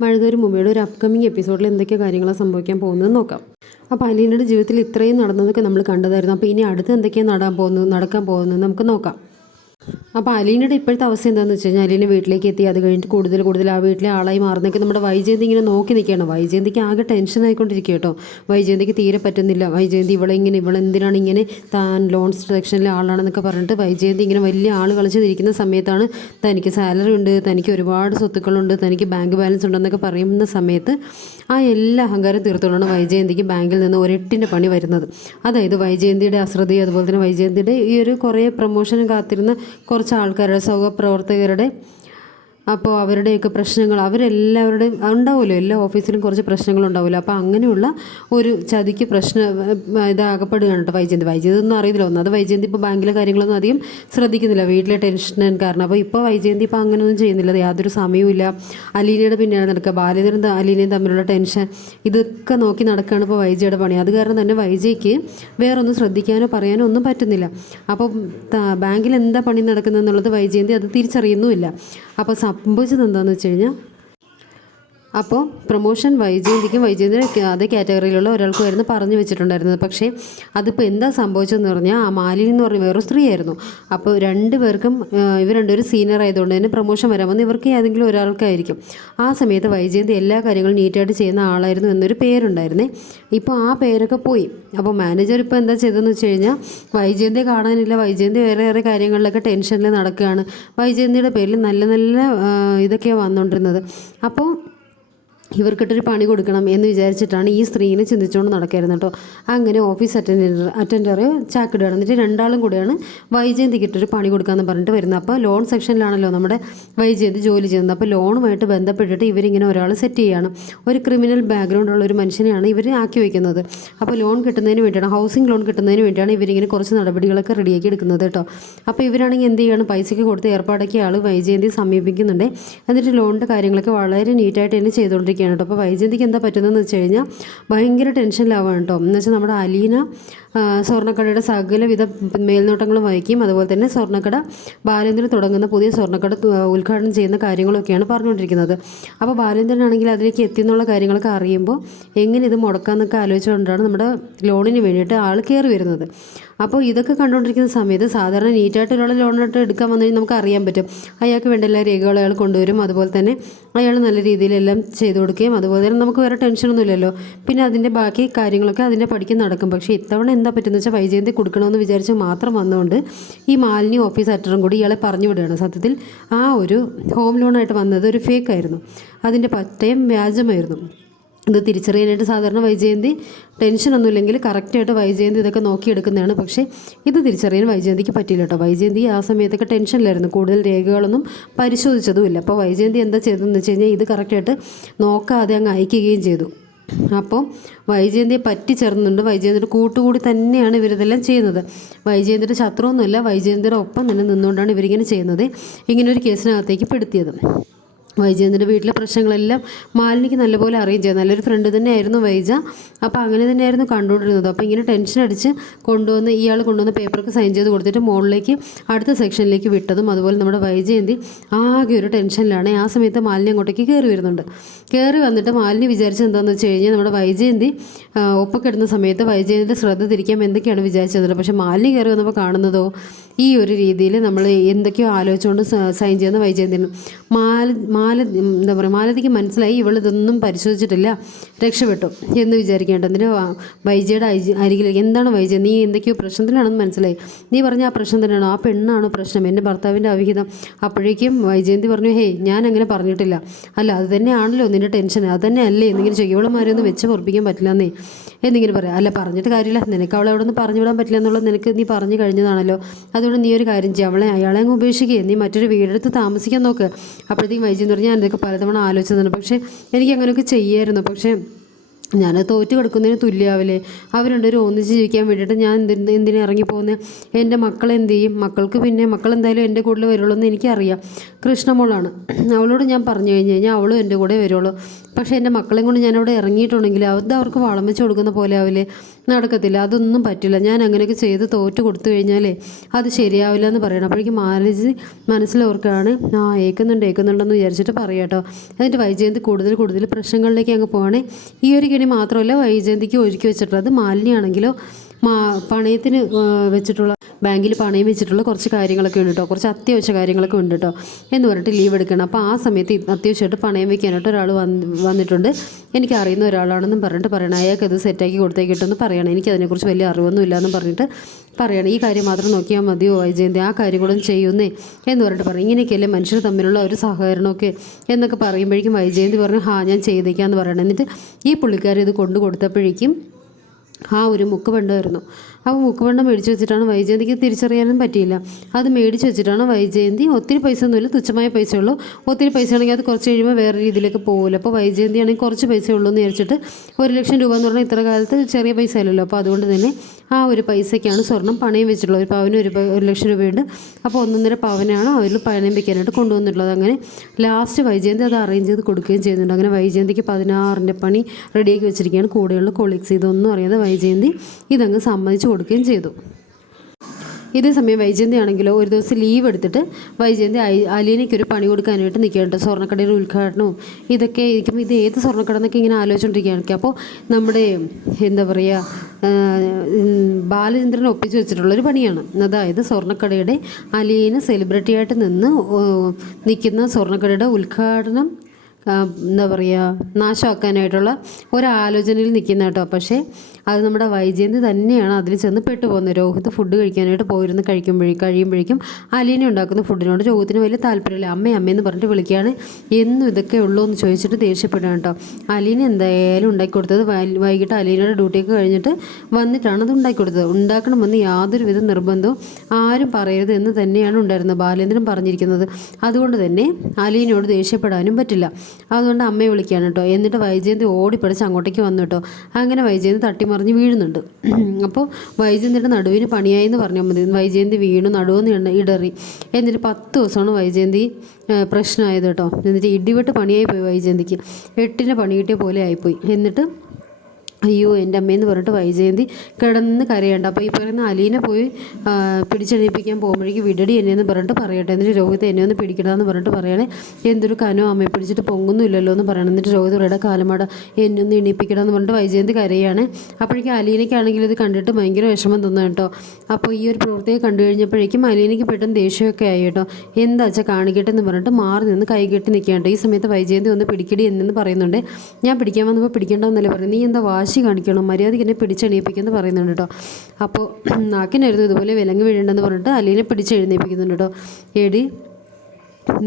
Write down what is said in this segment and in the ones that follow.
മഴതൊരു മുമ്പയുടെ ഒരു അപ്കമിങ് എപ്പിസോഡിൽ എന്തൊക്കെ കാര്യങ്ങളാണ് സംഭവിക്കാൻ പോകുന്നത് നോക്കാം. അപ്പോൾ അലീനയുടെ ജീവിതത്തിൽ ഇത്രയും നടന്നതൊക്കെ നമ്മൾ കണ്ടതായിരുന്നു. അപ്പോൾ ഇനി അടുത്ത് എന്തൊക്കെയാണ് നടാൻ പോകുന്നത് നടക്കാൻ പോകുന്നത് നമുക്ക് നോക്കാം. അപ്പോൾ അലീനയുടെ ഇപ്പോഴത്തെ അവസ്ഥ എന്താണെന്ന് വെച്ച് കഴിഞ്ഞാൽ അലീന വീട്ടിലേക്ക് എത്തി. അത് കഴിഞ്ഞിട്ട് കൂടുതൽ കൂടുതൽ ആ വീട്ടിലെ ആളായി മാറുന്നൊക്കെ നമ്മുടെ വൈജയന്തി ഇങ്ങനെ നോക്കി നിൽക്കുകയാണ്. വൈജയന്തിക്ക് ആകെ ടെൻഷൻ ആയിക്കൊണ്ടിരിക്കുക കേട്ടോ. വൈജയന്തിക്ക് തീരെ പറ്റുന്നില്ല. വൈജയന്തി ഇവളെ ഇങ്ങനെ ഇവളെന്തിനാണ് ഇങ്ങനെ താൻ ലോൺ സെക്ഷനിലെ ആളാണെന്നൊക്കെ പറഞ്ഞിട്ട് വൈജയന്തി ഇങ്ങനെ വലിയ ആൾ കളിച്ച് ഇരിക്കുന്ന സമയത്താണ് തനിക്ക് സാലറി ഉണ്ട് തനിക്ക് ഒരുപാട് സ്വത്തുക്കളുണ്ട് തനിക്ക് ബാങ്ക് ബാലൻസ് ഉണ്ടെന്നൊക്കെ പറയുന്ന സമയത്ത് ആ എല്ലാ അഹങ്കാരം തീർത്തുകൊണ്ടാണ് വൈജയന്തിക്ക് ബാങ്കിൽ നിന്ന് ഒരെട്ടിന്റെ പണി വരുന്നത്. അതായത് വൈജയന്തിയുടെ അശ്രദ്ധയും അതുപോലെ തന്നെ വൈജയന്തിയുടെ ഈ ഒരു കുറേ പ്രൊമോഷനും കാത്തിരുന്ന കുറച്ച് ആൾക്കാരുടെ സൗഖപ്രവർത്തകരുടെ അപ്പോൾ അവരുടെയൊക്കെ പ്രശ്നങ്ങൾ അവരെല്ലാവരുടെയും ഉണ്ടാവുമല്ലോ എല്ലാ ഓഫീസിലും കുറച്ച് പ്രശ്നങ്ങൾ പ്രശ്നങ്ങളുണ്ടാവുമല്ലോ. അപ്പോൾ അങ്ങനെയുള്ള ഒരു ചതിക്ക് പ്രശ്ന ഇതാകപ്പെടുകയാണ് കേട്ടോ വൈജയന്തി. വൈജയന്തി ഒന്നും അറിയില്ല അത് വൈജയന്തി ഇപ്പോൾ ബാങ്കിലെ കാര്യങ്ങളൊന്നും അധികം ശ്രദ്ധിക്കുന്നില്ല. വീട്ടിലെ ടെൻഷൻ കാരണം. അപ്പോൾ ഇപ്പോൾ വൈജയന്തി ഇപ്പോൾ അങ്ങനെയൊന്നും ചെയ്യുന്നില്ല. യാതൊരു സമയവുമില്ല അലീനയുടെ പിന്നെയാണ് നടക്കുക. ബാല്യതരും അലീനയും തമ്മിലുള്ള ടെൻഷൻ ഇതൊക്കെ നോക്കി നടക്കുകയാണ് ഇപ്പോൾ വൈജയുടെ പണി. അത് കാരണം തന്നെ വൈജയ്ക്ക് വേറൊന്നും ശ്രദ്ധിക്കാനോ പറയാനോ ഒന്നും പറ്റുന്നില്ല. അപ്പോൾ ബാങ്കിൽ എന്താ പണി നടക്കുന്നതെന്നുള്ളത് വൈജയന്തി അത് തിരിച്ചറിയുന്നുമില്ല. അപ്പോൾ സംഭവിച്ചത് എന്താണെന്ന് വെച്ച് കഴിഞ്ഞാൽ അപ്പോൾ പ്രൊമോഷൻ വൈജയന്തിക്കും വൈജയന്തിന്റെ അതേ കാറ്റഗറിയിലുള്ള ഒരാൾക്കുമായിരുന്നു പറഞ്ഞു വെച്ചിട്ടുണ്ടായിരുന്നത്. പക്ഷേ അതിപ്പോൾ എന്താ സംഭവിച്ചതെന്ന് പറഞ്ഞാൽ ആ മാലിനി എന്ന് പറഞ്ഞ വേറൊരു സ്ത്രീയായിരുന്നു. അപ്പോൾ രണ്ട് പേർക്കും ഇവർ രണ്ടുപേരും സീനിയർ ആയതുകൊണ്ട് തന്നെ പ്രൊമോഷൻ വരാൻ വന്ന് ഇവർക്ക് ഏതെങ്കിലും ഒരാൾക്കായിരിക്കും. ആ സമയത്ത് വൈജയന്തി എല്ലാ കാര്യങ്ങളും നീറ്റായിട്ട് ചെയ്യുന്ന ആളായിരുന്നു എന്നൊരു പേരുണ്ടായിരുന്നേ. ഇപ്പോൾ ആ പേരൊക്കെ പോയി. അപ്പോൾ മാനേജർ ഇപ്പോൾ എന്താ ചെയ്തതെന്ന് വെച്ച് കഴിഞ്ഞാൽ വൈജയന്തി കാണാനില്ല. വൈജയന്തി വേറെ വേറെ കാര്യങ്ങളിലൊക്കെ ടെൻഷനിൽ നടക്കുകയാണ്. വൈജയന്തിയുടെ പേരിൽ നല്ല നല്ല ഇതൊക്കെയാണ് വന്നുകൊണ്ടിരുന്നത്. അപ്പോൾ ഇവർക്കിട്ടൊരു പണി കൊടുക്കണം എന്ന് വിചാരിച്ചിട്ടാണ് ഈ സ്ത്രീനെ ചിന്തിച്ചുകൊണ്ട് നടക്കായിരുന്നു കേട്ടോ. അങ്ങനെ ഓഫീസ് അറ്റൻഡർ അറ്റൻഡർ ചാക്കിടുകയാണ്. എന്നിട്ട് രണ്ടാളും കൂടെയാണ് വൈജയന്തിക്കിട്ടൊരു പണി കൊടുക്കാന്ന് പറഞ്ഞിട്ട് വരുന്നത്. അപ്പോൾ ലോൺ സെക്ഷനിലാണല്ലോ നമ്മുടെ വൈജയന്തി ജോലി ചെയ്യുന്നത്. അപ്പോൾ ലോണുമായിട്ട് ബന്ധപ്പെട്ടിട്ട് ഇവരിങ്ങനെ ഒരാൾ സെറ്റ് ചെയ്യുകയാണ് ഒരു ക്രിമിനൽ ബാക്ക്ഗ്രൗണ്ട് ഉള്ള ഒരു മനുഷ്യനെയാണ് ഇവർ ആക്കി വയ്ക്കുന്നത് അപ്പോൾ ലോൺ കിട്ടുന്നതിന് വേണ്ടിയാണ് ഹൗസിംഗ് ലോൺ കിട്ടുന്നതിന് വേണ്ടിയാണ് ഇവരിങ്ങനെ കുറച്ച് നടപടികളൊക്കെ റെഡിയാക്കി എടുക്കുന്നത് കേട്ടോ. അപ്പോൾ ഇവരാണെങ്കിൽ എന്ത് ചെയ്യുകയാണ് പൈസയ്ക്ക് കൊടുത്ത് ഏർപ്പാടാക്കിയ ആൾ വൈജയന്തി സമീപിക്കുന്നുണ്ട്. എന്നിട്ട് ലോണിന്റെ കാര്യങ്ങളൊക്കെ വളരെ നീറ്റായിട്ട് തന്നെ ചെയ്തുകൊണ്ടിരിക്കുകയാണ് കേട്ടോ. അപ്പോൾ വൈജയന്തിക്ക് എന്താ പറ്റുന്നതെന്ന് വെച്ച് കഴിഞ്ഞാൽ ഭയങ്കര ടെൻഷനിലാവാണ് കേട്ടോ. എന്ന് വെച്ചാൽ നമ്മുടെ അലീന സ്വർണക്കടയുടെ സകലവിധ മേൽനോട്ടങ്ങളും വഹിക്കും അതുപോലെ തന്നെ സ്വർണക്കട ബാലേന്ദ്രൻ തുടങ്ങുന്ന പുതിയ സ്വർണക്കട ഉദ്ഘാടനം ചെയ്യുന്ന കാര്യങ്ങളൊക്കെയാണ് പറഞ്ഞുകൊണ്ടിരിക്കുന്നത്. അപ്പോൾ ബാലേന്ദ്രനാണെങ്കിൽ അതിലേക്ക് എത്തിയെന്നുള്ള കാര്യങ്ങളൊക്കെ അറിയുമ്പോൾ എങ്ങനെ ഇത് മുടക്കാമെന്നൊക്കെ ആലോചിച്ചുകൊണ്ടാണ് നമ്മുടെ ലോണിന് വേണ്ടിയിട്ട് ആൾ കയറി വരുന്നത്. അപ്പോൾ ഇതൊക്കെ കണ്ടുകൊണ്ടിരിക്കുന്ന സമയത്ത് സാധാരണ നീറ്റായിട്ടുള്ള ലോണായിട്ട് എടുക്കാൻ വന്നു കഴിഞ്ഞാൽ നമുക്ക് അറിയാൻ പറ്റും. അയാൾക്ക് വേണ്ട എല്ലാ രേഖകളും അയാൾ കൊണ്ടുവരും. അതുപോലെ തന്നെ അയാൾ നല്ല രീതിയിലെല്ലാം ചെയ്തു കൊടുക്കുകയും അതുപോലെ തന്നെ നമുക്ക് വേറെ ടെൻഷനൊന്നുമില്ലല്ലോ പിന്നെ അതിന്റെ ബാക്കി കാര്യങ്ങളൊക്കെ അതിന്റെ പഠിക്കാൻ നടക്കും. പക്ഷേ ഇത്തവണ എന്താ പറ്റുന്നത് വെച്ചാൽ വൈജയന്തി കൊടുക്കണമെന്ന് വിചാരിച്ച് മാത്രം വന്നുകൊണ്ട് ഈ മാലിന്യ ഓഫീസ് അറ്ററും കൂടി ഇയാളെ പറഞ്ഞു വിടുകയാണ്. സത്യത്തിൽ ആ ഒരു ഹോം ലോണായിട്ട് വന്നത് ഒരു ഫേക്ക് ആയിരുന്നു. അതിന്റെ പറ്റയും വ്യാജമായിരുന്നു. ഇത് തിരിച്ചറിയാനായിട്ട് സാധാരണ വൈജയന്തി ടെൻഷനൊന്നുമില്ലെങ്കിൽ കറക്റ്റായിട്ട് വൈജയന്തി ഇതൊക്കെ നോക്കിയെടുക്കുന്നതാണ്. പക്ഷേ ഇത് തിരിച്ചറിയാൻ വൈജയന്തിക്ക് പറ്റില്ല കേട്ടോ. വൈജയന്തി ആ സമയത്തൊക്കെ ടെൻഷനിലായിരുന്നു കൂടുതൽ രേഖകളൊന്നും പരിശോധിച്ചതുമില്ല. അപ്പോൾ വൈജയന്തി എന്താ ചെയ്തതെന്ന് വെച്ച് കഴിഞ്ഞാൽ ഇത് കറക്റ്റായിട്ട് നോക്കാതെ അങ്ങ് അയക്കുകയും ചെയ്തു. അപ്പോൾ വൈജയന്തിയെ പറ്റിച്ചേർന്നുണ്ട് വൈജയന്തിയുടെ കൂട്ടുകൂടി തന്നെയാണ് ഇവരിതെല്ലാം ചെയ്യുന്നത്. വൈജയന്തിയുടെ ശത്രുവൊന്നുമില്ല. വൈജയന്തിയുടെ ഒപ്പം തന്നെ നിന്നുകൊണ്ടാണ് ഇവരിങ്ങനെ ചെയ്യുന്നത്. ഇങ്ങനെ ഒരു കേസിനകത്തേക്ക് പെടുത്തിയത്. വൈജയന്തിന്റെ വീട്ടിലെ പ്രശ്നങ്ങളെല്ലാം മാലിനിക്ക് നല്ലപോലെ അറിയുകയും ചെയ്തു. നല്ലൊരു ഫ്രണ്ട് തന്നെയായിരുന്നു വൈജ. അപ്പോൾ അങ്ങനെ തന്നെയായിരുന്നു കണ്ടുകൊണ്ടിരുന്നത്. അപ്പോൾ ഇങ്ങനെ ടെൻഷൻ അടിച്ച് കൊണ്ടുവന്ന് ഇയാൾ കൊണ്ടുവന്ന പേപ്പർക്ക് സൈൻ ചെയ്ത് കൊടുത്തിട്ട് മുകളിലേക്ക് അടുത്ത സെക്ഷനിലേക്ക് വിട്ടതും അതുപോലെ നമ്മുടെ വൈജയന്തി ആകെ ഒരു ടെൻഷനിലാണ് ആ സമയത്ത് മാലിനി അങ്ങോട്ടേക്ക് കയറി വരുന്നുണ്ട്. കയറി വന്നിട്ട് മാലിനി വിചാരിച്ചത് എന്താണെന്ന് വെച്ച് കഴിഞ്ഞാൽ നമ്മുടെ വൈജയന്തി ഒപ്പക്കെടുന്ന സമയത്ത് വൈജയന്തിന്റെ ശ്രദ്ധ തിരിക്കാം എന്തൊക്കെയാണ് വിചാരിച്ചത്. പക്ഷേ മാലിനി കയറി വന്നപ്പോൾ കാണുന്നതോ ഈ ഒരു രീതിയിൽ നമ്മൾ എന്തൊക്കെയോ ആലോചിച്ചുകൊണ്ട് സൈൻ ചെയ്യുന്ന വൈജയന്തിന്. മാല മാല എന്താ പറയുക മാലതിക്ക് മനസ്സിലായി ഇവൾ ഇതൊന്നും പരിശോധിച്ചിട്ടില്ല രക്ഷപ്പെട്ടു എന്ന് വിചാരിക്കേണ്ട എന്നിട്ട് വൈജയുടെ അരികിലേക്ക് എന്താണ് വൈജ നീ എന്തൊക്കെയോ പ്രശ്നത്തിനാണെന്ന് മനസ്സിലായി. നീ പറഞ്ഞ ആ പ്രശ്നം തന്നെയാണോ? ആ പെണ്ണാണോ പ്രശ്നം? എന്റെ ഭർത്താവിന്റെ അവിഹിതം. അപ്പോഴേക്കും വൈജയന്തി പറഞ്ഞു? ഹേയ് ഞാൻ അങ്ങനെ പറഞ്ഞിട്ടില്ല. അല്ല അത് തന്നെയാണല്ലോ നിന്റെ ടെൻഷൻ അത് തന്നെ അല്ലേ എന്നിങ്ങനെ ചെയ്യും ഒന്ന് വെച്ച് പൊറപ്പിക്കാൻ എന്നിങ്ങനെ പറയാം. അല്ല പറഞ്ഞിട്ട് കാര്യമില്ല. നിനക്ക് അവളെ അവിടെ നിന്ന് പറഞ്ഞു വിടാൻ പറ്റില്ല എന്നുള്ളത് നിനക്ക് നീ പറഞ്ഞു കഴിഞ്ഞതാണല്ലോ. അതുകൊണ്ട് നീ ഒരു കാര്യം ചെയ്യും. അവളെ അയാളെ അങ്ങ് നീ മറ്റൊരു വീടെടുത്ത് താമസിക്കാൻ നോക്ക്. അപ്പോഴത്തേക്കും വൈജി എന്ന് പറഞ്ഞാൽ ഞാൻ ഇതൊക്കെ പലതവണ ആലോചിച്ചതാണ്. പക്ഷേ എനിക്ക് അങ്ങനെയൊക്കെ ചെയ്യായിരുന്നു. പക്ഷേ ഞാൻ തോറ്റ് കിടക്കുന്നതിന് തുല്യാവില്ലേ? അവർ രണ്ടുപേരും ഒന്നിച്ച് ജീവിക്കാൻ വേണ്ടിയിട്ട് ഞാൻ എന്തിന് എന്തിനാ ഇറങ്ങിപ്പോകുന്നത് എന്റെ മക്കൾ എന്ത് ചെയ്യും? മക്കൾക്ക് പിന്നെ മക്കൾ എന്തായാലും എന്റെ കൂടെ വരുള്ളൂ എന്ന് എനിക്കറിയാം. കൃഷ്ണമോളാണ്. അവളോട് ഞാൻ പറഞ്ഞു കഴിഞ്ഞ് കഴിഞ്ഞാൽ അവളും എന്റെ കൂടെ വരുള്ളൂ. പക്ഷേ എന്റെ മക്കളെയും കൊണ്ട് ഞാനവിടെ ഇറങ്ങിയിട്ടുണ്ടെങ്കിൽ അത് അവർക്ക് വളം വെച്ച് കൊടുക്കുന്ന പോലെ ആവില്ലേ? നടക്കത്തില്ല. അതൊന്നും പറ്റില്ല. ഞാൻ അങ്ങനെയൊക്കെ ചെയ്ത് തോറ്റ് കൊടുത്തു കഴിഞ്ഞാലേ അത് ശരിയാവില്ല എന്ന് പറയണം. അപ്പോഴേക്കും മാലജി മനസ്സിലോർക്കാണ് ആ ഏക്കുന്നുണ്ട് ഏക്കുന്നുണ്ടെന്ന് വിചാരിച്ചിട്ട് പറയാം കേട്ടോ. എന്നിട്ട് വൈജയന്തി കൂടുതൽ കൂടുതൽ പ്രശ്നങ്ങളിലേക്ക് അങ്ങ് പോകണേ ഈ ഒരു കെണി മാത്രമല്ല വൈജയന്തിക്ക് ഒരുക്കി വെച്ചിട്ടുള്ളത് മാലിന്യാണെങ്കിലോ പണയത്തിന് വെച്ചിട്ടുള്ള ബാങ്കിൽ പണയം വെച്ചിട്ടുള്ള കുറച്ച് കാര്യങ്ങളൊക്കെ ഉണ്ട് കേട്ടോ കുറച്ച് അത്യാവശ്യ കാര്യങ്ങളൊക്കെ ഉണ്ട് കേട്ടോ എന്ന് പറഞ്ഞിട്ട് ലീവ് എടുക്കണം. അപ്പോൾ ആ സമയത്ത് അത്യാവശ്യമായിട്ട് പണയം വെക്കാനായിട്ട് ഒരാൾ വന്ന് വന്നിട്ടുണ്ട്. എനിക്ക് അറിയുന്ന ഒരാളാണെന്നും പറഞ്ഞിട്ട് പറയണം. അയാൾക്ക് അത് സെറ്റാക്കി കൊടുത്തേക്കിട്ടെന്ന് പറയണം. എനിക്ക് അതിനെക്കുറിച്ച് വലിയ അറിവൊന്നും ഇല്ലയെന്ന് പറഞ്ഞിട്ട് പറയണം. ഈ കാര്യം മാത്രം നോക്കിയാൽ മതിയോ വൈജയന്തി? ആ കാര്യങ്ങളും ചെയ്യുന്നേ എന്ന് പറഞ്ഞിട്ട് പറയും ഇങ്ങനെയൊക്കെയല്ലേ മനുഷ്യർ തമ്മിലുള്ള ഒരു സഹകരണമൊക്കെ എന്നൊക്കെ പറയുമ്പോഴേക്കും വൈജയന്തി പറഞ്ഞു ഹാ ഞാൻ ചെയ്തേക്കാന്ന് പറയണം. എന്നിട്ട് ഈ പുള്ളിക്കാരെ ഇത് കൊണ്ടു കൊടുത്തപ്പോഴേക്കും ആ ഒരു മുക്കുപണ്ടമായിരുന്നു അപ്പോൾ മുക്കുവെണ്ണം മേടിച്ച് വെച്ചിട്ടാണ് വൈജയന്തിക്ക് തിരിച്ചറിയാനും പറ്റിയില്ല. അത് മേടിച്ച് വെച്ചിട്ടാണ് വൈജയന്തി ഒത്തിരി പൈസ ഒന്നുമില്ല തുച്ഛമായ പൈസ ഉള്ളൂ ഒത്തിരി പൈസ ആണെങ്കിൽ അത് കുറച്ച് കഴിയുമ്പോൾ വേറെ രീതിയിലേക്ക് പോകില്ല അപ്പോൾ വൈജയന്തി ആണെങ്കിൽ കുറച്ച് പൈസ ഉള്ളൂ എന്ന് വിചാരിച്ചിട്ട് ഒരു ലക്ഷം രൂപ എന്ന് പറഞ്ഞാൽ ഇത്ര കാലത്ത് ചെറിയ പൈസ അല്ലല്ലോ. അപ്പോൾ അതുകൊണ്ട് തന്നെ ആ ഒരു പൈസയ്ക്കാണ് സ്വർണം പണയം വെച്ചിട്ടുള്ളത്. ഒരു പവന് ഒരു ഒരു ലക്ഷം രൂപയുണ്ട്. അപ്പോൾ ഒന്നൊന്നര പവനാണ് അവർ പണയം വെക്കാനായിട്ട് കൊണ്ടുവന്നിട്ടുള്ളത്. അങ്ങനെ ലാസ്റ്റ് വൈജയന്തി അത് അറേഞ്ച് ചെയ്ത് കൊടുക്കുകയും ചെയ്യുന്നുണ്ട്. അങ്ങനെ വൈജയന്തിക്ക് പതിനാറിന്റെ പണി റെഡിയാക്കി വെച്ചിരിക്കുകയാണ്. കൂടെയുള്ള കൊളീഗ്സ് ഇതൊന്നും അറിയാതെ വൈജയന്തി ഇതങ്ങ് സമ്മതിച്ച് കൊടുക്കുകയും ചെയ്തു. ഇതേ സമയം വൈജയന്തി ആണെങ്കിലോ ഒരു ദിവസം ലീവ് എടുത്തിട്ട് വൈജയന്തി അലീനയ്ക്ക് ഒരു പണി കൊടുക്കാനായിട്ട് നിൽക്കുന്നുണ്ട് സ്വർണക്കടയുടെ ഉദ്ഘാടനവും ഇതൊക്കെ ഇരിക്കുമ്പോൾ ഇത് ഏത് സ്വർണക്കട എന്നൊക്കെ ഇങ്ങനെ ആലോചിച്ചുകൊണ്ടിരിക്കുകയാണ് അപ്പോൾ നമ്മുടെ എന്താ പറയുക ബാലചന്ദ്രനെ ഒപ്പിച്ച് വെച്ചിട്ടുള്ളൊരു പണിയാണ്. അതായത് സ്വർണക്കടയുടെ അലീന സെലിബ്രിറ്റിയായിട്ട് നിന്ന് നിൽക്കുന്ന സ്വർണക്കടയുടെ ഉദ്ഘാടനം എന്താ പറയുക നാശമാക്കാനായിട്ടുള്ള ഒരാലോചനയിൽ നിൽക്കുന്ന കേട്ടോ. പക്ഷേ അത് നമ്മുടെ വൈജയന്തി തന്നെയാണ് അതിൽ ചെന്ന് പെട്ടുപോകുന്നത്. രോഹിത് ഫുഡ് കഴിക്കാനായിട്ട് പോയിരുന്ന് കഴിക്കുമ്പോഴേ കഴിയുമ്പോഴേക്കും അലീന ഉണ്ടാക്കുന്ന ഫുഡിനോട് രോഹിത്തിന് വലിയ താല്പര്യമില്ല. അമ്മേ അമ്മയെന്ന് പറഞ്ഞിട്ട് വിളിക്കുകയാണ്. എന്നും ഇതൊക്കെ ഉള്ളൂ എന്ന് ചോദിച്ചിട്ട് ദേഷ്യപ്പെടുക കേട്ടോ. അലീന എന്തായാലും ഉണ്ടാക്കി കൊടുത്തത് വൈകിട്ട് അലീനയുടെ ഡ്യൂട്ടിയൊക്കെ കഴിഞ്ഞിട്ട് വന്നിട്ടാണ് അത് ഉണ്ടാക്കി കൊടുത്തത് ഉണ്ടാക്കണമെന്ന് യാതൊരുവിധ നിർബന്ധവും ആരും പറയരുത് എന്ന് തന്നെയാണ് ഉണ്ടായിരുന്നത്. ബാലേന്ദ്രൻ പറഞ്ഞിരിക്കുന്നത്. അതുകൊണ്ട് തന്നെ അലീനയോട് ദേഷ്യപ്പെടാനും പറ്റില്ല. അതുകൊണ്ട് അമ്മയെ വിളിക്കുകയാണ് കേട്ടോ. എന്നിട്ട് വൈജയന്തി ഓടിപ്പിടിച്ച് അങ്ങോട്ടേക്ക് വന്നു കേട്ടോ. അങ്ങനെ വൈജയന്തി തട്ടിമറിഞ്ഞ് വീഴുന്നുണ്ട്. അപ്പോൾ വൈജയന്തിയുടെ നടുവിന് പണിയായി എന്ന് പറഞ്ഞാൽ മതി വൈജയന്തി വീണു നടുവെന്ന് ഇട- ഇടറി. എന്നിട്ട് പത്ത് ദിവസമാണ് വൈജയന്തി പ്രശ്നമായത് കേട്ടോ. എന്നിട്ട് ഇടിവെട്ട് പണിയായി പോയി വൈജയന്തിക്ക്. എട്ടിന് പണി കിട്ടിയ പോലെ ആയിപ്പോയി. എന്നിട്ട് അയ്യോ എന്റെ അമ്മയെന്ന് പറഞ്ഞിട്ട് വൈജയന്തി കിടന്ന് കരയണ്ട. അപ്പോൾ ഈ പറയുന്ന അലീനെ പോയി പിടിച്ചെണീപ്പിക്കാൻ പോകുമ്പോഴേക്ക് വിടടി എന്നെ എന്ന് പറഞ്ഞിട്ട് പറയട്ടെ. എന്നിട്ട് രോഹിത് എന്നെ ഒന്ന് പിടിക്കണമെന്ന് പറഞ്ഞിട്ട് പറയണേ എന്തൊരു കനോ അമ്മയെ പിടിച്ചിട്ട് പൊങ്ങുന്നില്ലല്ലോ എന്ന് പറയണം. എന്നിട്ട് രോഹിത് ഇവിടെ കാലമാട എന്നെ ഒന്ന് എണീപ്പിക്കണമെന്ന് പറഞ്ഞിട്ട് വൈജയന്തി കരയാണ്. അപ്പോഴേക്കും അലീനയ്ക്കാണെങ്കിൽ ഇത് കണ്ടിട്ട് ഭയങ്കര വിഷമം തോന്നുന്നു കേട്ടോ. അപ്പോൾ ഈ ഒരു പ്രവൃത്തിയെ കണ്ടു കഴിഞ്ഞപ്പോഴേക്കും അലീനയ്ക്ക് പെട്ടെന്ന് ദേഷ്യമൊക്കെ ആയി കേട്ടോ. എന്താ വെച്ചാൽ കാണിക്കട്ടെ എന്ന് പറഞ്ഞിട്ട് മാറി നിന്ന് കൈകെട്ടി നിൽക്കുകയാണ് ഈ സമയത്ത് വൈജയന്തി ഒന്ന് പിടിക്കടി എന്നു പറയുന്നുണ്ട്. ഞാൻ പിടിക്കാൻ വന്നപ്പോൾ പിടിക്കേണ്ടെന്നല്ലേ പറയുന്നത് നീ എന്താ വാശി കാണിക്കണം മര്യാദയ്ക്ക് എന്നെ പിടിച്ചെണീപ്പിക്കുന്നു പറയുന്നുണ്ട് കേട്ടോ. അപ്പോൾ നാക്കിനായിരുന്നു ഇതുപോലെ വിലങ്ങ് വീഴേണ്ടെന്ന് പറഞ്ഞിട്ട് അലീനെ പിടിച്ചെഴുന്നേൽപ്പിക്കുന്നുണ്ട് കേട്ടോ. എടി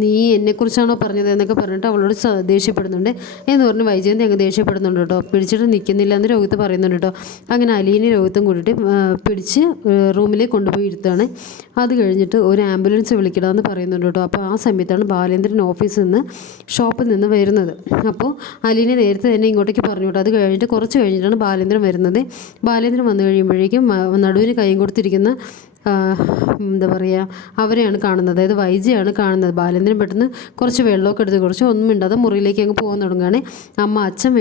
നീ എന്നെക്കുറിച്ചാണോ പറഞ്ഞത് എന്നൊക്കെ പറഞ്ഞിട്ട് അവളോട് ദേഷ്യപ്പെടുന്നുണ്ട് എന്ന് പറഞ്ഞ് വൈജയന്തി അങ്ങ് ദേഷ്യപ്പെടുന്നുണ്ട് കേട്ടോ. പിടിച്ചിട്ട് നിൽക്കുന്നില്ല എന്ന് രോഹിത്ത് പറയുന്നുണ്ട് കേട്ടോ. അങ്ങനെ അലീനെ രോഹിത്തും കൂട്ടിയിട്ട് പിടിച്ച് റൂമിലേക്ക് കൊണ്ടുപോയി ഇരുത്താണ്. അത് കഴിഞ്ഞിട്ട് ഒരു ആംബുലൻസ് വിളിക്കണമെന്ന് പറയുന്നുണ്ട് കേട്ടോ. അപ്പോൾ ആ സമയത്താണ് ബാലേന്ദ്രൻ ഓഫീസിൽ നിന്ന് ഷോപ്പിൽ നിന്ന് വരുന്നത്. അപ്പോൾ അലീനെ നേരത്തെ തന്നെ ഇങ്ങോട്ടേക്ക് പറഞ്ഞു കേട്ടോ അത് കഴിഞ്ഞിട്ട് കുറച്ച് കഴിഞ്ഞിട്ടാണ് ബാലേന്ദ്രൻ വരുന്നത്. ബാലേന്ദ്രൻ വന്നു കഴിയുമ്പോഴേക്കും നടുവിന് കൈയും കൊടുത്തിരിക്കുന്ന എന്താ പറയുക അവരെയാണ് കാണുന്നത്. അതായത് വൈജയാണ് കാണുന്നത്. ബാലേന്ദ്രൻ പെട്ടെന്ന് കുറച്ച് വെള്ളമൊക്കെ എടുത്ത് കുറച്ച് ഒന്നും മിണ്ടാതെ മുറിയിലേക്ക് അങ്ങ് പോകാൻ തുടങ്ങുകയാണ്. അമ്മ അച്ഛൻ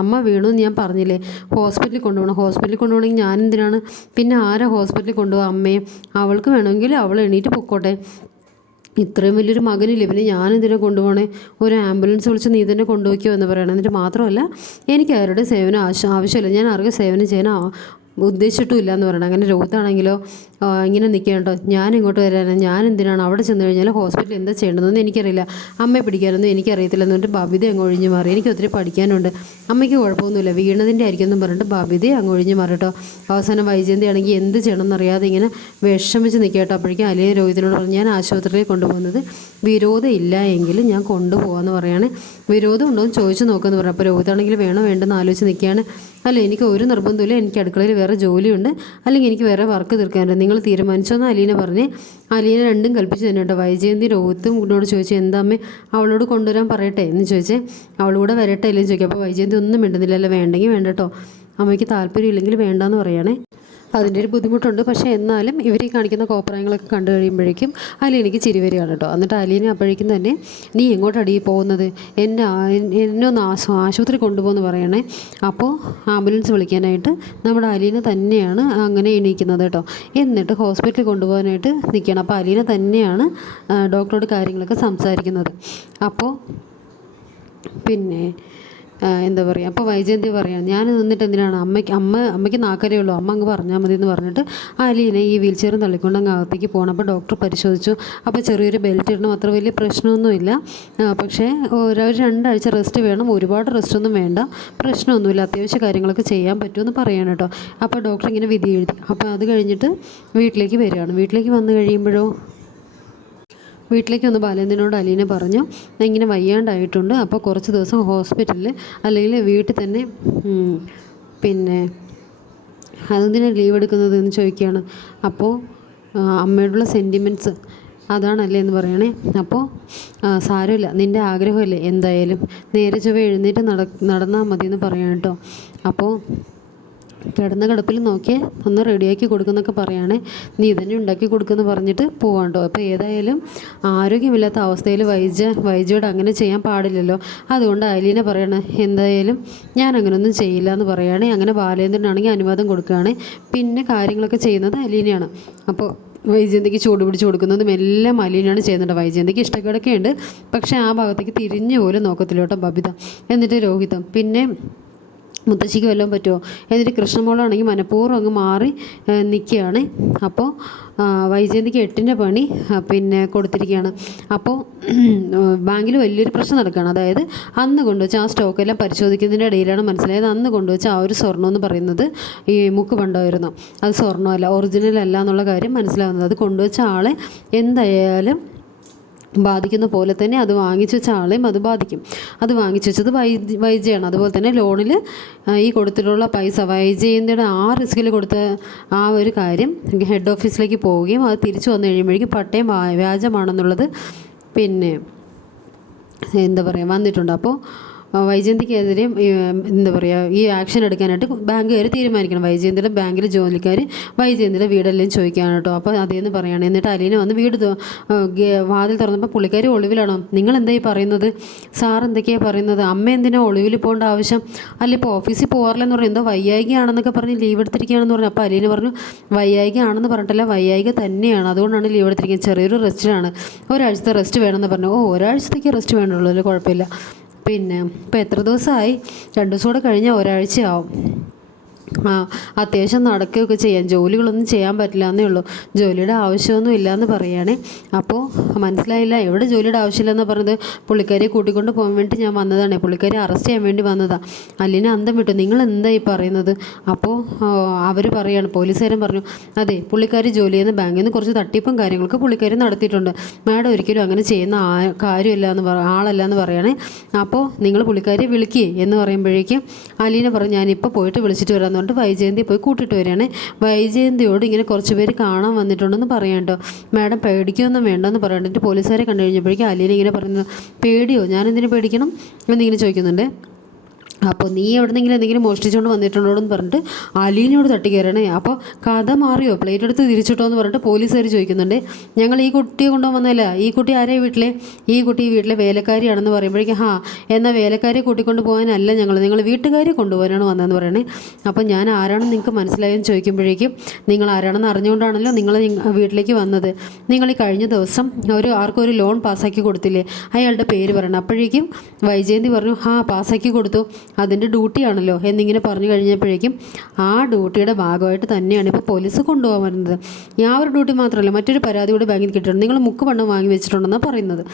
അമ്മ വീണു എന്ന് ഞാൻ പറഞ്ഞില്ലേ? ഹോസ്പിറ്റലിൽ കൊണ്ടുപോകണം. ഹോസ്പിറ്റലിൽ കൊണ്ടുപോകണമെങ്കിൽ ഞാൻ എന്തിനാണ്? പിന്നെ ആരാ ഹോസ്പിറ്റലിൽ കൊണ്ടുപോകാം? അമ്മയെ അവൾക്ക് വേണമെങ്കിൽ അവൾ എണീറ്റ് പൊക്കോട്ടെ. ഇത്രയും വലിയൊരു മകനില്ലേ? പിന്നെ ഞാൻ ഇതിനെ കൊണ്ടുപോകണേ? ഒരു ആംബുലൻസ് വിളിച്ച് നീ തന്നെ കൊണ്ടുപോയിക്കോ എന്ന് പറയണം. എന്നിട്ട് മാത്രമല്ല എനിക്ക് അവരുടെ സേവനം ആവശ്യം ആവശ്യമില്ല. ഞാൻ ആർക്കും സേവനം ചെയ്യാൻ ആ- ഉദ്ദേശിച്ചിട്ടും ഇല്ല എന്ന് പറയണം. അങ്ങനെ രോഗത്താണെങ്കിലോ ഇങ്ങനെ നിൽക്കേണ്ടോ ഞാൻ ഇങ്ങോട്ട് വരാനാ. ഞാൻ എന്തിനാണ് അവിടെ ചെന്ന് കഴിഞ്ഞാൽ ഹോസ്പിറ്റലിൽ എന്താ ചെയ്യേണ്ടതെന്ന് എനിക്കറിയില്ല. അമ്മയെ പിടിക്കാനൊന്നും എനിക്കറിയത്തില്ല എന്ന് പറഞ്ഞിട്ട് ബബിത അങ്ങ് ഒഴിഞ്ഞു മാറി. എനിക്ക് ഒത്തിരി പഠിക്കാനുണ്ട്. അമ്മയ്ക്ക് കുഴപ്പമൊന്നുമില്ല. വീണതിന്റെ ആയിരിക്കും എന്ന് പറഞ്ഞിട്ട് ബബിത അങ്ങ് ഒഴിഞ്ഞു മാറി കേട്ടോ. അവസാനം വൈജയന്തി ആണെങ്കിൽ എന്ത് ചെയ്യണമെന്ന് അറിയാതെ ഇങ്ങനെ വിഷമിച്ച് നിൽക്കട്ടോ കേട്ടോ. അപ്പോഴേക്കും അലിയ രോഹിതിനോട് പറഞ്ഞു ഞാൻ ആശുപത്രിയിൽ കൊണ്ടുപോകുന്നത് വിരോധം ഇല്ല എങ്കിൽ ഞാൻ കൊണ്ടുപോകാമെന്ന് പറയുകയാണ് വിരോധം ഉണ്ടോ എന്ന് ചോദിച്ചു നോക്കുമെന്ന് പറഞ്ഞു. അപ്പോൾ രോഹിതാണെങ്കിൽ വേണോ വേണ്ടെന്ന് ആലോചിച്ച് നിൽക്കുകയാണ്. അല്ല എനിക്ക് ഒരു നിർബന്ധമില്ല എനിക്ക് അടുക്കളയിൽ വേറെ ജോലിയുണ്ട്. അല്ലെങ്കിൽ എനിക്ക് വേറെ വർക്ക് തീർക്കാനുണ്ട്. നിങ്ങൾ തീരുമാനിച്ചോന്ന് അലീന പറഞ്ഞ് അലീന രണ്ടും കൽപ്പിച്ച് തന്നെ കേട്ടോ. വൈജയന്തി രോഹിത്തും കൂടെ ചോദിച്ചു എന്താ അമ്മേ അവളോട് കൊണ്ടുവരാൻ പറയട്ടെ? എന്ന് ചോദിച്ചേ അവളൂടെ വരട്ടെ? ഇല്ലെന്ന് ചോദിക്കും. അപ്പോൾ വൈജയന്തി ഒന്നും മിണ്ടുന്നില്ല അല്ല വേണ്ടെങ്കിൽ വേണ്ട കേട്ടോ. അമ്മയ്ക്ക് താല്പര്യം ഇല്ലെങ്കിൽ വേണ്ടാന്ന് പറയണേ. അതിന്റെ ഒരു ബുദ്ധിമുട്ടുണ്ട്. പക്ഷേ എന്നാലും ഇവർ ഈ കാണിക്കുന്ന കോപ്രായങ്ങളൊക്കെ കണ്ടു കഴിയുമ്പോഴേക്കും അലീനയ്ക്ക് ചിരി വരികയാണ് കേട്ടോ. എന്നിട്ട് അലീന അപ്പോഴേക്കും തന്നെ നീ എങ്ങോട്ടടി പോകുന്നത്? എന്നെ എന്നൊന്ന് ആശു ആശുപത്രി കൊണ്ടുപോകുന്നു പറയണേ. അപ്പോൾ ആംബുലൻസ് വിളിക്കാനായിട്ട് നമ്മുടെ അലീന തന്നെയാണ് അങ്ങനെ എണീക്കുന്നത് കേട്ടോ. എന്നിട്ട് ഹോസ്പിറ്റലിൽ കൊണ്ടുപോകാനായിട്ട് നിൽക്കുകയാണ് അപ്പോൾ അലീന തന്നെയാണ് ഡോക്ടറോട് കാര്യങ്ങളൊക്കെ സംസാരിക്കുന്നത്. അപ്പോൾ പിന്നെ എന്താ പറയുക അപ്പോൾ വൈജയന്തി പറയാം ഞാൻ നിന്നിട്ട് എന്തിനാണ്? അമ്മയ്ക്ക് അമ്മ അമ്മയ്ക്ക് നാക്കരേ ഉള്ളൂ. അമ്മ അങ്ങ് പറഞ്ഞാൽ മതി എന്ന് പറഞ്ഞിട്ട് ആ അലീനെ ഈ വീൽ ചെയറും തള്ളിക്കൊണ്ട് അങ്ങ് അകത്തേക്ക് പോകണം. അപ്പോൾ ഡോക്ടർ പരിശോധിച്ചു. അപ്പോൾ ചെറിയൊരു ബെൽറ്റ് ഇടണം. അത്ര വലിയ പ്രശ്നമൊന്നുമില്ല. പക്ഷേ ഒരു രണ്ടാഴ്ച റെസ്റ്റ് വേണം. ഒരുപാട് റെസ്റ്റ് ഒന്നും വേണ്ട. പ്രശ്നമൊന്നുമില്ല. അത്യാവശ്യ കാര്യങ്ങളൊക്കെ ചെയ്യാൻ പറ്റുമെന്ന് പറയാണ് കേട്ടോ. അപ്പോൾ ഡോക്ടർ ഇങ്ങനെ വിധി എഴുതി. അപ്പോൾ അത് കഴിഞ്ഞിട്ട് വീട്ടിലേക്ക് വരികയാണ്. വീട്ടിലേക്ക് വന്നു കഴിയുമ്പോഴോ വീട്ടിലേക്ക് വന്ന് ബാലേന്ദ്രനോട് അലീന പറഞ്ഞു "ഞാൻ ഇങ്ങനെ വയ്യാണ്ടായിട്ടുണ്ട്. അപ്പോൾ കുറച്ച് ദിവസം ഹോസ്പിറ്റലിൽ അല്ലെങ്കിൽ വീട്ടിൽ തന്നെ പിന്നെ അതെന്തിനാണ് ലീവ് എടുക്കുന്നത് എന്ന് ചോദിക്കുകയാണ് അപ്പോൾ അമ്മയോടുള്ള സെന്റിമെന്റ്സ് അതാണല്ലേ എന്ന് പറയണേ. അപ്പോൾ സാരമില്ല. നിന്റെ ആഗ്രഹമല്ലേ എന്തായാലും. നേരെ ചൊവ്വ എഴുന്നേറ്റ് നട നടന്നാൽ മതി എന്ന് പറയാം കേട്ടോ അപ്പോൾ കിടന്ന കിടപ്പിൽ നോക്കിയേ ഒന്ന് റെഡിയാക്കി കൊടുക്കുന്നൊക്കെ പറയുകയാണെ നീ ഇതന്നെ ഉണ്ടാക്കി കൊടുക്കുമെന്ന് പറഞ്ഞിട്ട് പോവാണ്ടോ? അപ്പോൾ ഏതായാലും ആരോഗ്യമില്ലാത്ത അവസ്ഥയിൽ വൈജ വൈജയോട് അങ്ങനെ ചെയ്യാൻ പാടില്ലല്ലോ. അതുകൊണ്ട് അലീന പറയണേ എന്തായാലും ഞാൻ അങ്ങനെയൊന്നും ചെയ്യില്ല എന്ന് പറയുകയാണെ അങ്ങനെ ബാലേന്ദ്രനാണെങ്കിൽ അനുവാദം കൊടുക്കുകയാണ്. പിന്നെ കാര്യങ്ങളൊക്കെ ചെയ്യുന്നത് അലീനയാണ് അപ്പോൾ വൈജയന്തിക്ക് ചൂട് പിടിച്ച് കൊടുക്കുന്നതും എല്ലാം അലീനയാണ് ചെയ്യുന്നുണ്ട് വൈജയന്തിക്ക് ഇഷ്ടക്കേടൊക്കെ ഉണ്ട്. പക്ഷേ ആ ഭാഗത്തേക്ക് തിരിഞ്ഞു പോലും നോക്കത്തില്ല കേട്ടോ ബബിത. എന്നിട്ട് രോഹിതം. പിന്നെ മുത്തശ്ശിക്ക് വല്ലതും പറ്റുമോ? എന്നിട്ട് കൃഷ്ണമോളാണെങ്കിൽ മനഃപൂർവം അങ്ങ് മാറി നിൽക്കുകയാണ്. അപ്പോൾ വൈജയന്തിക്ക് എട്ടിന്റെ പണി പിന്നെ കൊടുത്തിരിക്കുകയാണ്. അപ്പോൾ ബാങ്കിൽ വലിയൊരു പ്രശ്നം നടക്കുകയാണ്. അതായത് അന്ന് കൊണ്ടുവച്ച ആ സ്റ്റോക്കെല്ലാം പരിശോധിക്കുന്നതിന്റെ ഇടയിലാണ് മനസ്സിലായത്. അന്ന് കൊണ്ടുവച്ച ആ ഒരു സ്വർണം എന്ന് പറയുന്നത് ഈ മുക്ക് പണ്ടായിരുന്നു അത് സ്വർണമല്ല ഒറിജിനൽ അല്ല എന്നുള്ള കാര്യം മനസ്സിലാവുന്നത്. അത് കൊണ്ടുവച്ച ആളെ എന്തായാലും ബാധിക്കുന്ന പോലെ തന്നെ അത് വാങ്ങിച്ചു വെച്ച ആളെയും അത് ബാധിക്കും. അത് വാങ്ങിച്ചു വെച്ചത് വൈ വൈജയാണ്. അതുപോലെ തന്നെ ലോണിൽ ഈ കൊടുത്തിട്ടുള്ള പൈസ വൈജയന്തിയുടെ ആ റിസ്കിൽ കൊടുത്ത ആ ഒരു കാര്യം ഹെഡ് ഓഫീസിലേക്ക് പോവുകയും അത് തിരിച്ചു വന്നു കഴിയുമ്പോഴേക്കും പട്ടയം വ്യാജമാണെന്നുള്ളത് പിന്നെ എന്താ പറയുക വന്നിട്ടുണ്ട്. അപ്പോൾ വൈജയന്തിക്കെതിരെ എന്താ പറയുക ഈ ആക്ഷൻ എടുക്കാനായിട്ട് ബാങ്കുകാർ തീരുമാനിക്കണം. വൈജയന്തിയുടെ ബാങ്കിൽ ജോലിക്കാർ വൈജയന്തിയുടെ വീടെല്ലാം ചോദിക്കാൻ കേട്ടോ. അപ്പോൾ അതേന്ന് പറയുകയാണ് എന്നിട്ട് അലീന വന്ന് വീട് വാതിൽ തുറന്നപ്പോൾ പുള്ളിക്കാരി ഒളിവിലാണോ? നിങ്ങൾ എന്തായി പറയുന്നത്? സാർ എന്തൊക്കെയാണ് പറയുന്നത്? അമ്മ എന്തിനാ ഒളിവിൽ പോകേണ്ട ആവശ്യം? അല്ല ഇപ്പോൾ ഓഫീസിൽ പോകാറില്ലെന്ന് പറഞ്ഞു. എന്തോ വയ്യായികയാണെന്നൊക്കെ പറഞ്ഞ് ലീവ് എടുത്തിരിക്കുകയാണെന്ന് പറഞ്ഞു. അപ്പോൾ അലീന പറഞ്ഞു വയ്യായികയാണെന്ന് പറഞ്ഞിട്ടല്ല വയ്യായിക തന്നെയാണ്. അതുകൊണ്ടാണ് ലീവ് എടുത്തിരിക്കുന്നത്. ചെറിയൊരു റെസ്റ്റിലാണ് ഒരാഴ്ചത്തെ റെസ്റ്റ് വേണമെന്ന് പറഞ്ഞു. ഓ ഒരാഴ്ചത്തേക്ക് റെസ്റ്റ് വേണ്ടുള്ളൂ കുഴപ്പമില്ല. പിന്നെ ഇപ്പോൾ എത്ര ദിവസമായി? രണ്ട് ദിവസം കൂടെ കഴിഞ്ഞാൽ ഒരാഴ്ചയാവും. അത്യാവശ്യം നടക്കുകയൊക്കെ ചെയ്യാം. ജോലികളൊന്നും ചെയ്യാൻ പറ്റില്ല എന്നേ ഉള്ളൂ. ജോലിയുടെ ആവശ്യമൊന്നും എന്ന് പറയുകയാണേ. അപ്പോൾ മനസ്സിലായില്ല എവിടെ ജോലിയുടെ ആവശ്യമില്ലെന്ന് പറഞ്ഞത്? പുള്ളിക്കാരിയെ കൂട്ടിക്കൊണ്ട് പോകാൻ വേണ്ടി ഞാൻ വന്നതാണ്. പുള്ളിക്കാരി അറസ്റ്റ് ചെയ്യാൻ വേണ്ടി വന്നതാണ് അല്ലിനെ അന്തം വിട്ടു. നിങ്ങൾ എന്താ ഈ പറയുന്നത്? അപ്പോൾ അവർ പറയുകയാണ് പോലീസുകാരൻ പറഞ്ഞു അതെ പുള്ളിക്കാരി ജോലി ചെയ്യുന്ന ബാങ്കിൽ നിന്ന് കുറച്ച് തട്ടിപ്പും കാര്യങ്ങളൊക്കെ പുള്ളിക്കാരി നടത്തിയിട്ടുണ്ട്. മാഡം ഒരിക്കലും അങ്ങനെ ചെയ്യുന്ന ആ കാര്യമല്ല എന്ന് പറ ആളല്ല എന്ന് പറയുകയാണേ അപ്പോൾ നിങ്ങൾ പുള്ളിക്കാരിയെ വിളിക്കേ എന്ന് പറയുമ്പോഴേക്കും അലീന പറഞ്ഞു ഞാനിപ്പോൾ പോയിട്ട് വിളിച്ചിട്ട് വരാമെന്ന് പറഞ്ഞിട്ട് വൈജയന്തി പോയി കൂട്ടിട്ട് വരികയാണ്. വൈജയന്തിയോട് ഇങ്ങനെ കുറച്ച് പേര് കാണാൻ വന്നിട്ടുണ്ടെന്ന് പറയണ്ടോ മാഡം പേടിക്കൊന്നും വേണ്ടെന്ന് പറയണ്ടിട്ട് പോലീസുകാരെ കണ്ടു കഴിഞ്ഞപ്പോഴേക്കും അലീന ഇങ്ങനെ പറയുന്നത് പേടിയോ? ഞാനെന്തിനു പേടിക്കണം? എന്നിങ്ങനെ ചോദിക്കുന്നുണ്ട്. അപ്പോൾ നീ എവിടെന്നെങ്കിലും എന്തെങ്കിലും മോഷ്ടിച്ചുകൊണ്ട് വന്നിട്ടുണ്ടോ എന്ന് പറഞ്ഞിട്ട് അലീനയോട് തട്ടി കയറണേ അപ്പോൾ കഥ മാറിയോ? പ്ലേറ്റ് എടുത്ത് തിരിച്ചിട്ടോ എന്ന് പറഞ്ഞിട്ട് പോലീസുകാർ ചോദിക്കുന്നുണ്ട്. ഞങ്ങൾ ഈ കുട്ടിയെ കൊണ്ടുവന്നല്ല ഈ കുട്ടി ആരെയും വീട്ടിലെ? ഈ കുട്ടി വീട്ടിലെ വേലക്കാരിയാണെന്ന് പറയുമ്പോഴേക്കും ഹാ എന്നാൽ വേലക്കാരെ കൂട്ടിക്കൊണ്ട് പോകാനല്ല ഞങ്ങൾ. നിങ്ങൾ വീട്ടുകാരെ കൊണ്ടുപോകാനാണ് വന്നതെന്ന് പറയണേ. അപ്പോൾ ഞാൻ ആരാണെന്ന് നിങ്ങൾക്ക് മനസ്സിലായെന്ന് ചോദിക്കുമ്പോഴേക്കും നിങ്ങൾ ആരാണെന്ന് അറിഞ്ഞുകൊണ്ടാണല്ലോ നിങ്ങൾ വീട്ടിലേക്ക് വന്നത്. നിങ്ങൾ ഈ കഴിഞ്ഞ ദിവസം ഒരു ആർക്കും ഒരു ലോൺ പാസ്സാക്കി കൊടുത്തില്ലേ? അയാളുടെ പേര് പറയണം. അപ്പോഴേക്കും വൈജയന്തി പറഞ്ഞു ഹാ പാസ്സാക്കി കൊടുത്തു. അതിന്റെ ഡ്യൂട്ടിയാണല്ലോ എന്നിങ്ങനെ പറഞ്ഞു കഴിഞ്ഞപ്പോഴേക്കും ആ ഡ്യൂട്ടിയുടെ ഭാഗമായിട്ട് തന്നെയാണ് ഇപ്പോൾ പോലീസ് കൊണ്ടുപോകാൻ വരുന്നത്. ഞാൻ ഒരു ഡ്യൂട്ടി മാത്രമല്ല മറ്റൊരു പരാതി കൂടി ബാങ്കിൽ കിട്ടിയിട്ടുണ്ട്. നിങ്ങൾ മുക്ക് പണം വാങ്ങി വെച്ചിട്ടുണ്ടെന്നാണ് പറയുന്നത്.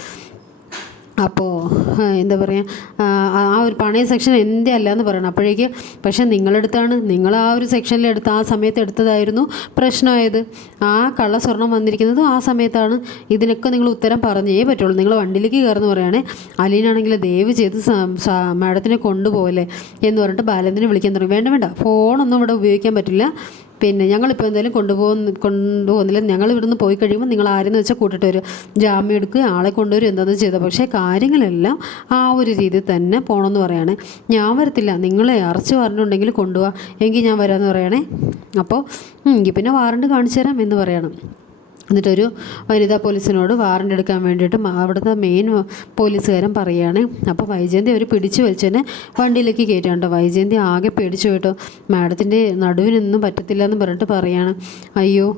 അപ്പോൾ എന്താ പറയുക ആ ഒരു പണയ സെക്ഷൻ എന്റെ അല്ല എന്ന് പറയണം. അപ്പോഴേക്ക് പക്ഷേ നിങ്ങളെടുത്താണ് നിങ്ങൾ ആ ഒരു സെക്ഷനിൽ എടുത്ത് ആ സമയത്ത് എടുത്തതായിരുന്നു പ്രശ്നമായത്. ആ കള്ള സ്വർണം വന്നിരിക്കുന്നതും ആ സമയത്താണ്. ഇതിനൊക്കെ നിങ്ങൾ ഉത്തരം പറഞ്ഞേ പറ്റുള്ളൂ. നിങ്ങൾ വണ്ടിയിലേക്ക് കയറുന്നു പറയുകയാണെ അലീനാണെങ്കിൽ ദയവ് ചെയ്ത് മാഡത്തിനെ കൊണ്ടുപോകല്ലേ എന്ന് പറഞ്ഞിട്ട് ബാലന്തിനെ വിളിക്കാൻ തുടങ്ങി. വേണ്ട വേണ്ട ഫോണൊന്നും ഇവിടെ ഉപയോഗിക്കാൻ പറ്റില്ല. പിന്നെ ഞങ്ങളിപ്പോൾ എന്തായാലും കൊണ്ടുപോകുന്ന കൊണ്ടുപോകുന്നില്ല. ഞങ്ങൾ ഇവിടുന്ന് പോയി കഴിയുമ്പോൾ നിങ്ങൾ ആരെന്ന് വെച്ചാൽ കൂട്ടിട്ട് വരും. ജാമ്യം എടുക്കുക ആളെ കൊണ്ടുവരും എന്താണെന്ന് ചെയ്തത് പക്ഷേ കാര്യങ്ങളെല്ലാം ആ ഒരു രീതിയിൽ തന്നെ പോകണമെന്ന് പറയുകയാണ് ഞാൻ വരത്തില്ല. നിങ്ങളെ അറച്ച് പറഞ്ഞിട്ടുണ്ടെങ്കിൽ കൊണ്ടുപോവാ എങ്കിൽ ഞാൻ വരാമെന്ന് പറയണേ. അപ്പോൾ എങ്കിൽ പിന്നെ വാറണ്ട് കാണിച്ചു തരാം എന്ന് പറയണം. എന്നിട്ടൊരു വനിതാ പോലീസിനോട് വാറണ്ട് എടുക്കാൻ വേണ്ടിയിട്ട് അവിടുത്തെ മെയിൻ പോലീസുകാരൻ പറയുകയാണ്. അപ്പോൾ വൈജയന്തി അവർ പിടിച്ചു വെച്ചതിനെ വണ്ടിയിലേക്ക് കയറ്റാണ്ടോ വൈജയന്തി ആകെ പേടിച്ചു പോയിട്ടോ മാഡത്തിന്റെ നടുവിനൊന്നും പറ്റത്തില്ല എന്ന് പറഞ്ഞിട്ട് പറയാണ്. അയ്യോ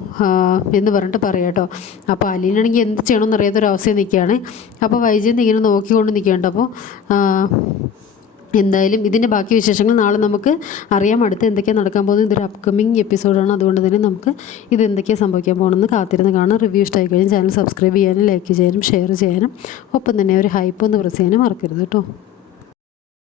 എന്ന് പറഞ്ഞിട്ട് പറയാം കേട്ടോ. അപ്പോൾ അലീനാണെങ്കിൽ എന്ത് ചെയ്യണമെന്ന് അറിയാത്തൊരു അവസ്ഥയിൽ നിൽക്കുകയാണ്. അപ്പോൾ വൈജയന്തി ഇങ്ങനെ നോക്കിക്കൊണ്ട് നിൽക്കുകയുണ്ട് അപ്പോൾ എന്തായാലും ഇതിന്റെ ബാക്കി വിശേഷങ്ങൾ നാളെ നമുക്ക് അറിയാം. അടുത്ത് എന്തൊക്കെയാണ് നടക്കാൻ പോകുന്നത്? ഇതൊരു അപ്കമിങ് എപ്പിസോഡാണ് അതുകൊണ്ട് തന്നെ നമുക്ക് ഇത് എന്തൊക്കെയാണ് സംഭവിക്കാൻ പോകണമെന്ന് കാത്തിരുന്ന് കാണാം. റിവ്യൂ ഇഷ്ടമായി കഴിഞ്ഞാൽ ചാനൽ സബ്സ്ക്രൈബ് ചെയ്യാനും ലൈക്ക് ചെയ്യാനും ഷെയർ ചെയ്യാനും ഒപ്പം തന്നെ ഒരു ഹൈപ്പ് ഒന്ന് പ്രസ് ചെയ്യാനും മറക്കരുത് കേട്ടോ.